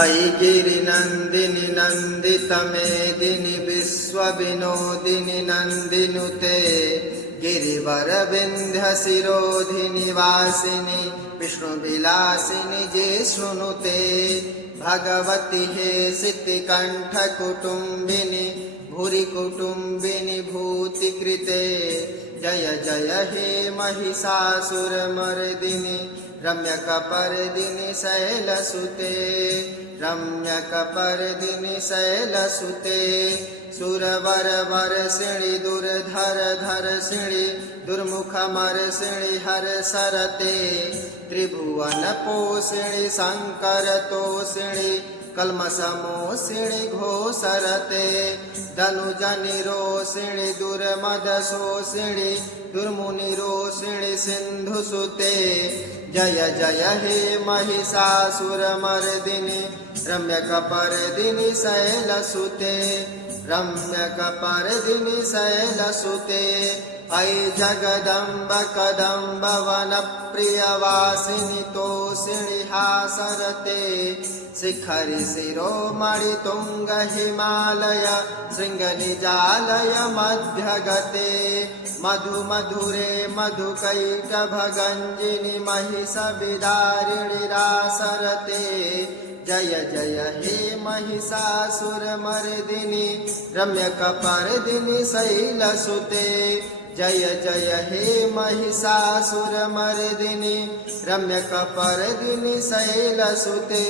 अयि गिरिनन्दिनि नन्दितमेदिनि विश्वविनोदिनि नन्दिनुते गिरिवरविन्ध्यशिरोधिनि वासिनि विष्णुविलासिनि जे शृणुते भगवति हे सितिकण्ठकुटुम्बिनि भूरि कुटुम्बिनि भूतिकृते जय जय हे महिषासुरमर्दिनि रम्यकपर्दिनि शैलसुते रम्यकपर्दिनि शैलसुते सुरवरवर्षिणि दुर्धरधर्षिणि दुर्मुखमर्षिणि हरसरते त्रिभुवनपोषिणि शङ्करतोषिणि कल्मषमोषिणि घोषरते धनुजनिरोषिणि दुर्मदशोषिणि दुर्मुनिरोषिणि सिन्धुसुते जय जय हे महिषासुरमर्दिनि रम्यकपर्दिनि शैलसुते रम्यकपर्दिनि शैलसुते अयि जगदम्ब कदम्ब वनप्रियवासिनि तोषिणि हासरते शिखरि शिरोमणि तुंग हिमालय शृङ्गनिजालय मध्यगते मधु मधुरे मधुकैटभगञ्जिनि महिषविदारिणि रासरते जय जय हे महिषासुरमर्दिनि रम्यकपर्दिनि शैलसुते जय जय हे महिषासुरमर्दिनि रम्यकपर्दिनि शैलसुते।